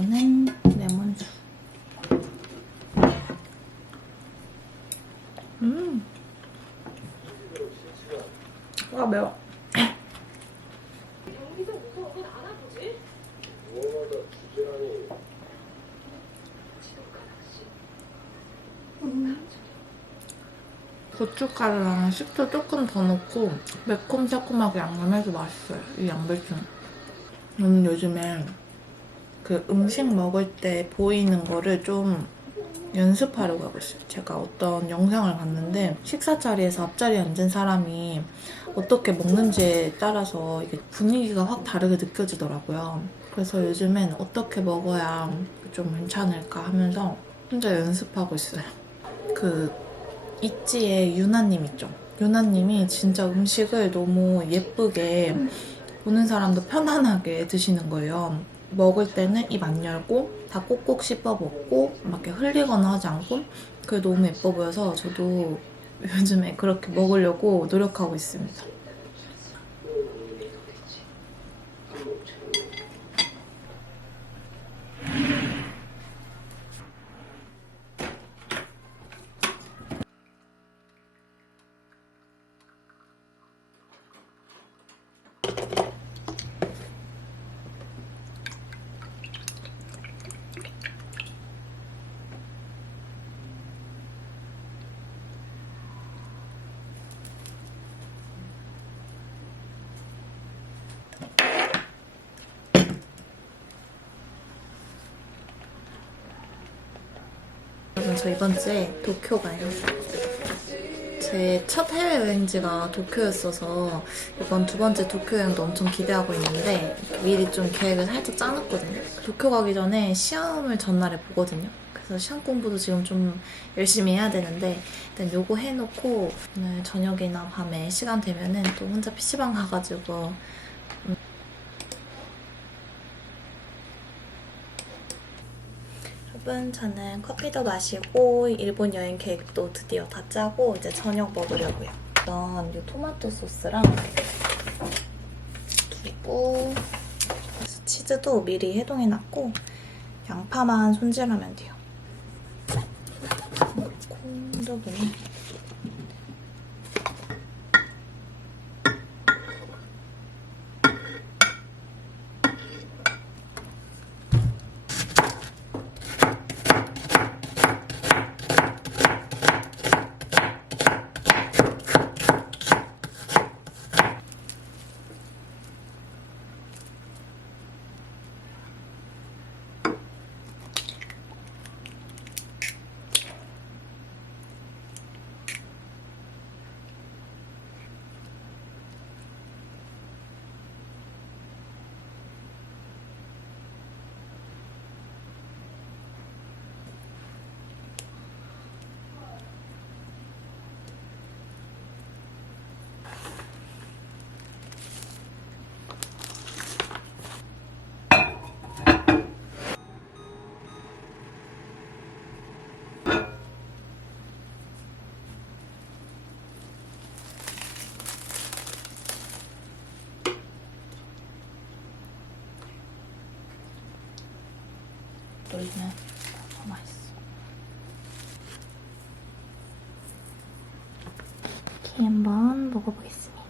이거는 레몬수. 와, 매워. 고춧가루랑 식초 조금 더 넣고 매콤새콤하게 양념해서 맛있어요, 이 양배추는. 저는 요즘에 그 음식 먹을 때 보이는 거를 좀 연습하려고 하고 있어요. 제가 어떤 영상을 봤는데 식사 자리에서 앞자리에 앉은 사람이 어떻게 먹는지에 따라서 이게 분위기가 확 다르게 느껴지더라고요. 그래서 요즘엔 어떻게 먹어야 좀 괜찮을까 하면서 혼자 연습하고 있어요. 그 있지의 유나님 있죠? 유나님이 진짜 음식을 너무 예쁘게 보는 사람도 편안하게 드시는 거예요. 먹을 때는 입 안 열고 다 꼭꼭 씹어 먹고 막 이렇게 흘리거나 하지 않고 그게 너무 예뻐 보여서 저도 요즘에 그렇게 먹으려고 노력하고 있습니다. 여러분, 저 이번 주에 도쿄 가요. 제 첫 해외여행지가 도쿄였어서 이번 두 번째 도쿄 여행도 엄청 기대하고 있는데 미리 좀 계획을 살짝 짜놨거든요. 도쿄 가기 전에 시험을 전날에 보거든요. 그래서 시험 공부도 지금 좀 열심히 해야 되는데 일단 요거 해놓고 오늘 저녁이나 밤에 시간 되면은 또 혼자 PC방 가가지고 여러분, 저는 커피도 마시고 일본 여행 계획도 드디어 다 짜고 이제 저녁 먹으려고요. 일단 이 토마토 소스랑 두고 치즈도 미리 해동해놨고 양파만 손질하면 돼요. 넣고 얹어보면 올리면 더 맛있어. 이렇게 한번 먹어보겠습니다.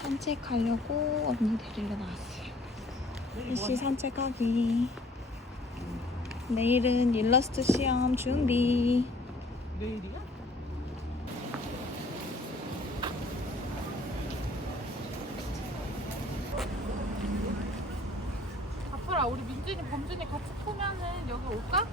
산책하려고 언니 데리러 나왔어요. 이씨 산책하기. 내일은 일러스트 시험 준비. 내일이야? 아빠랑 우리 민준이, 범준이 같이 보면은 여기 올까?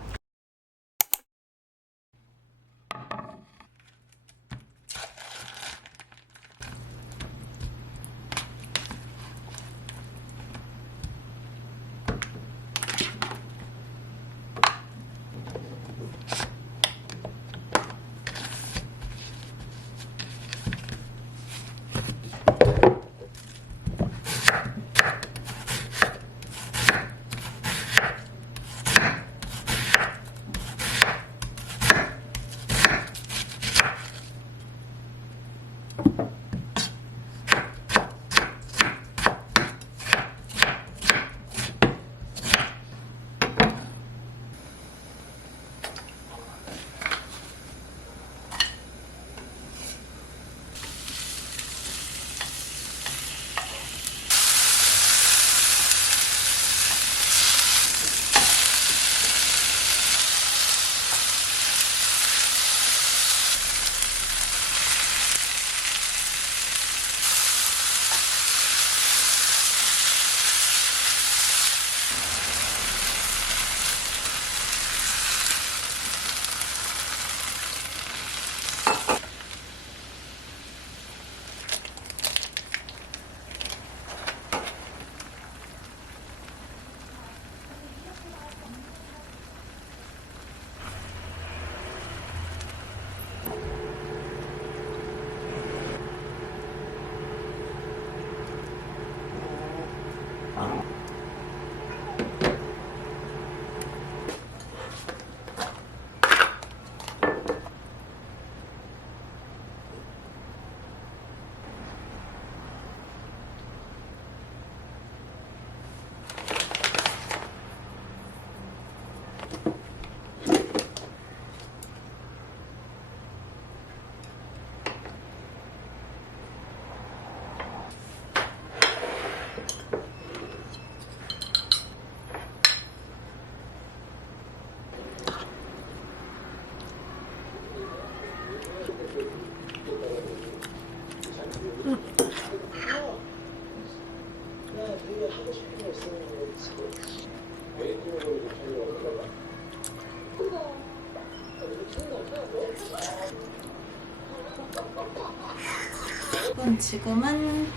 지금은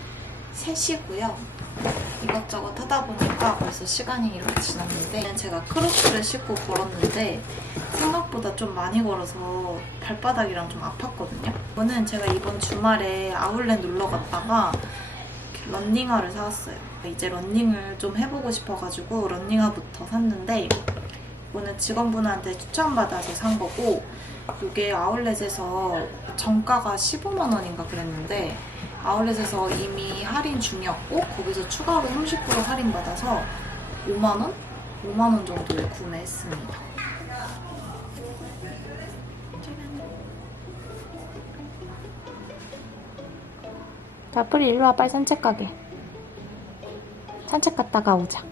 3시고요. 이것저것 하다 보니까 벌써 시간이 이렇게 지났는데 제가 크로스를 신고 걸었는데 생각보다 좀 많이 걸어서 발바닥이랑 좀 아팠거든요. 이거는 제가 이번 주말에 아울렛 놀러 갔다가 런닝화를 사왔어요. 이제 런닝을 좀 해보고 싶어가지고 런닝화부터 샀는데 이거는 직원분한테 추천받아서 산 거고 이게 아울렛에서 정가가 15만 원인가 그랬는데 아울렛에서 이미 할인 중이었고 거기서 추가로 30% 할인받아서 5만 원? 5만 원 정도에 구매했습니다. 자, 프리 일로 와. 빨리 산책 가게. 산책 갔다가 오자.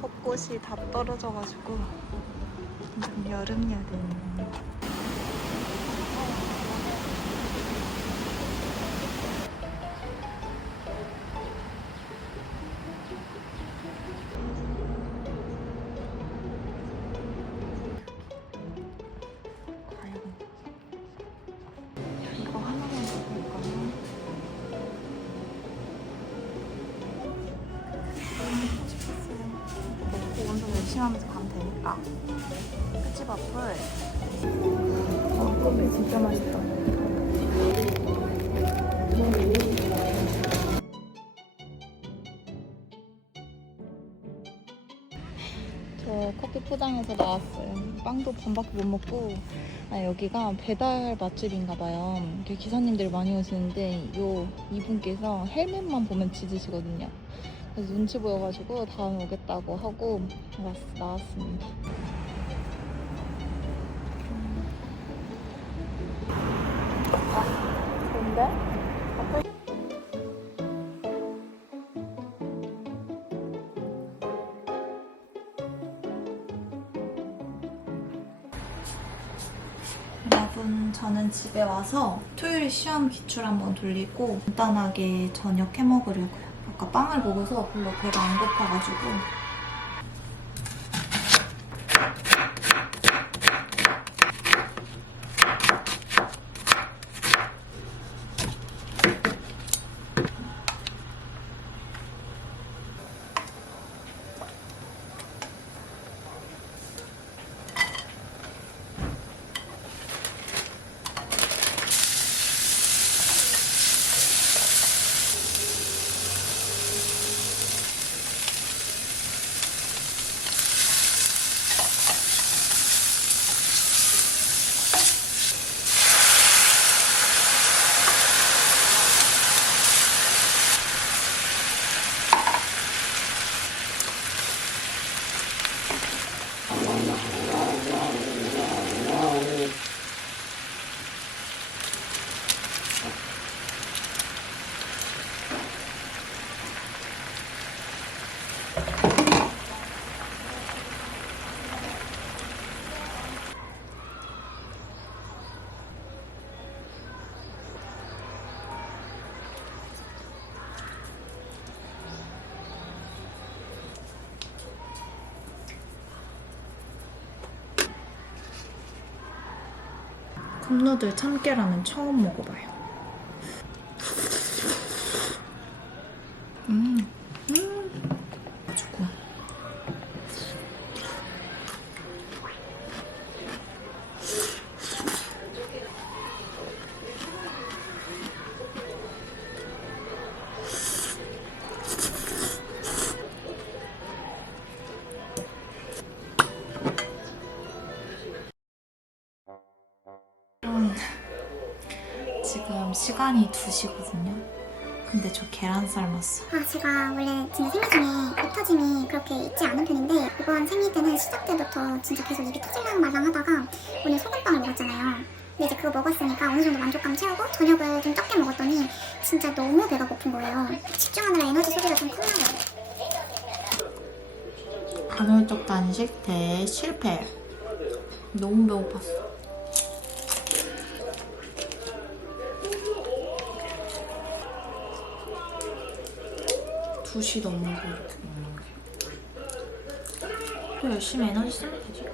벚꽃이 다 떨어져가지고 좀 여름야든. 이거 하나만 더 볼까요? 먹고 운동 열심히 하면서 가면 되니까. 그치, 바쁠? 꿀이 진짜 맛있다. 저 커피 포장해서 나왔어요. 빵도 반밖에 못 먹고. 여기가 배달 맛집인가 봐요. 기사님들 많이 오시는데 이분께서 헬멧만 보면 지지시거든요. 그래서 눈치 보여가지고 다음에 오겠다고 하고 나왔습니다. 근데? 여러분, 저는 집에 와서 토요일 시험 기출 한번 돌리고 간단하게 저녁 해 먹으려고요. 아까 빵을 먹어서 별로 배가 안 고파가지고. 컵누들 참깨라면 처음 먹어봐요. 가지고 시간이 2시거든요. 근데 저 계란 삶았어. 제가 원래 진짜 생리 중에 입 터짐이 그렇게 있지 않은 편인데 이번 생리 때는 시작 때부터 진짜 계속 입이 터질랑 말랑 하다가 오늘 소금빵을 먹었잖아요. 근데 이제 그거 먹었으니까 어느 정도 만족감 채우고 저녁을 좀 적게 먹었더니 진짜 너무 배가 고픈 거예요. 집중하느라 에너지 소비가 좀 컸나 봐요. 간헐적 단식 대 실패. 너무 배고팠어. 2시 넘어서 이렇게 먹는 게. 또 열심히 에너지 쓰면 되지.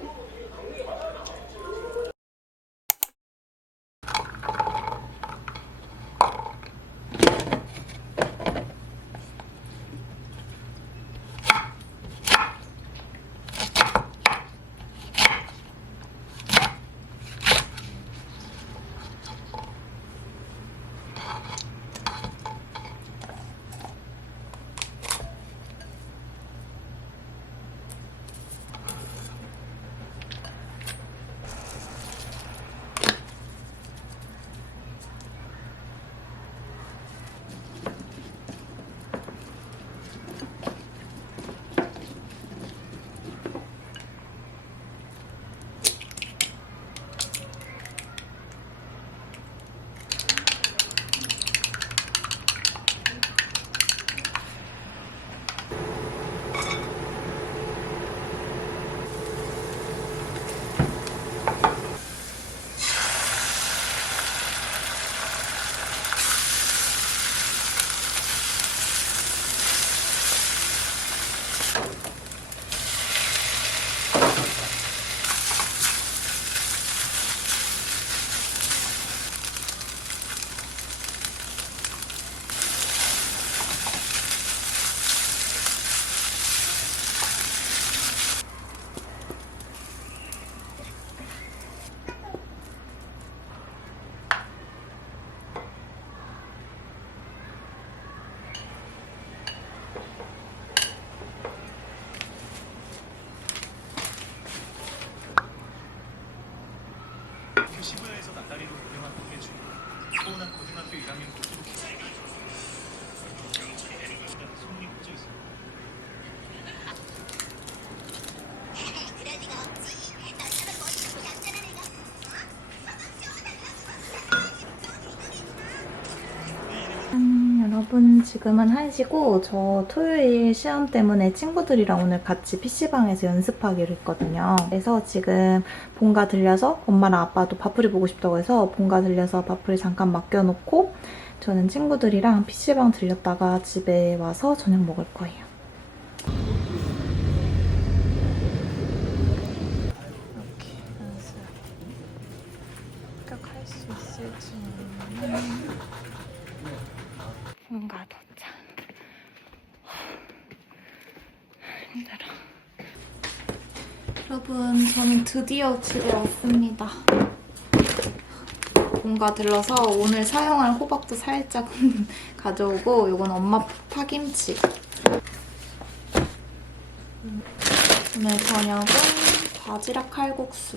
시부야에서 나다리로 유명한 동네주 서운한 고등학교 1학년 고수로 기사에 소문이 퍼져 있습니다. 여러분 지금은 1시고 저 토요일 시험 때문에 친구들이랑 오늘 같이 PC방에서 연습하기로 했거든요. 그래서 지금 본가 들려서 엄마랑 아빠도 밥풀이 보고 싶다고 해서 본가 들려서 밥풀이 잠깐 맡겨놓고 저는 친구들이랑 PC방 들렸다가 집에 와서 저녁 먹을 거예요. 이렇게 연습 합격할 수 있을지는 본가 도착. 힘들어. 여러분, 저는 드디어 집에 왔습니다. 본가 들러서 오늘 사용할 호박도 살짝 가져오고 이건 엄마 파김치. 오늘 저녁은 바지락 칼국수.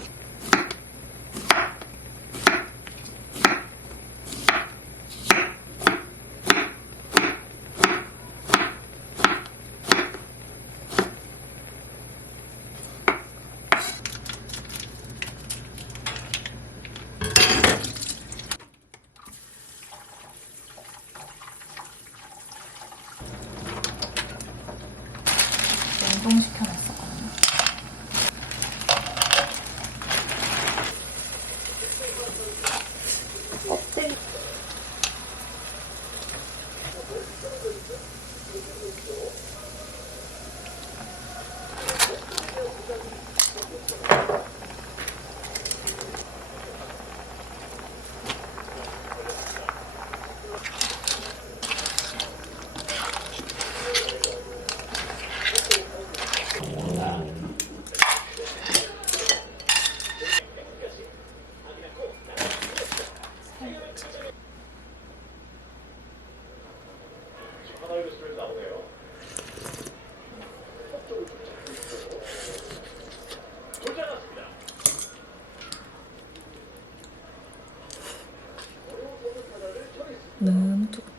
냉동시켜놨었거든요. 껍데기. 너무 뜨겁다.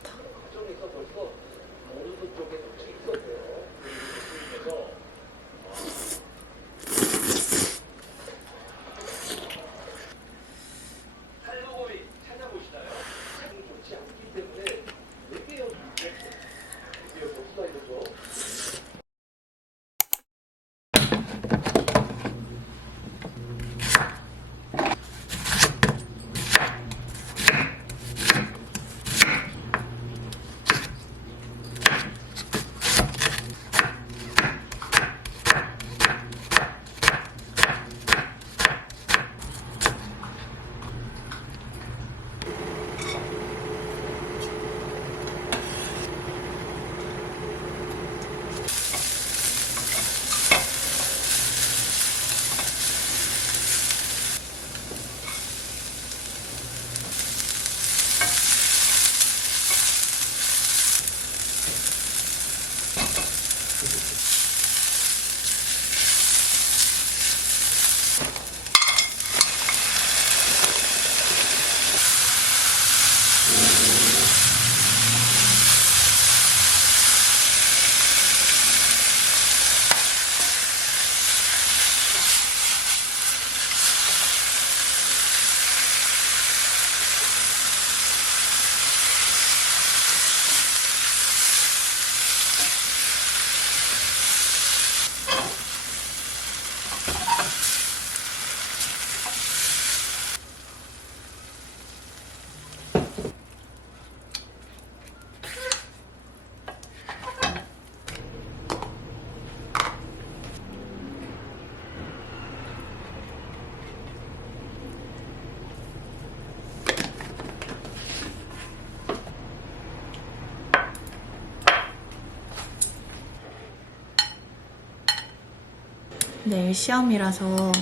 내일 시험이라서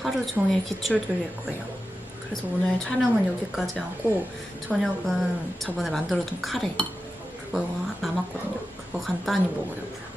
하루 종일 기출 돌릴 거예요. 그래서 오늘 촬영은 여기까지 하고 저녁은 저번에 만들어둔 카레 그거 남았거든요. 그거 간단히 먹으려고요.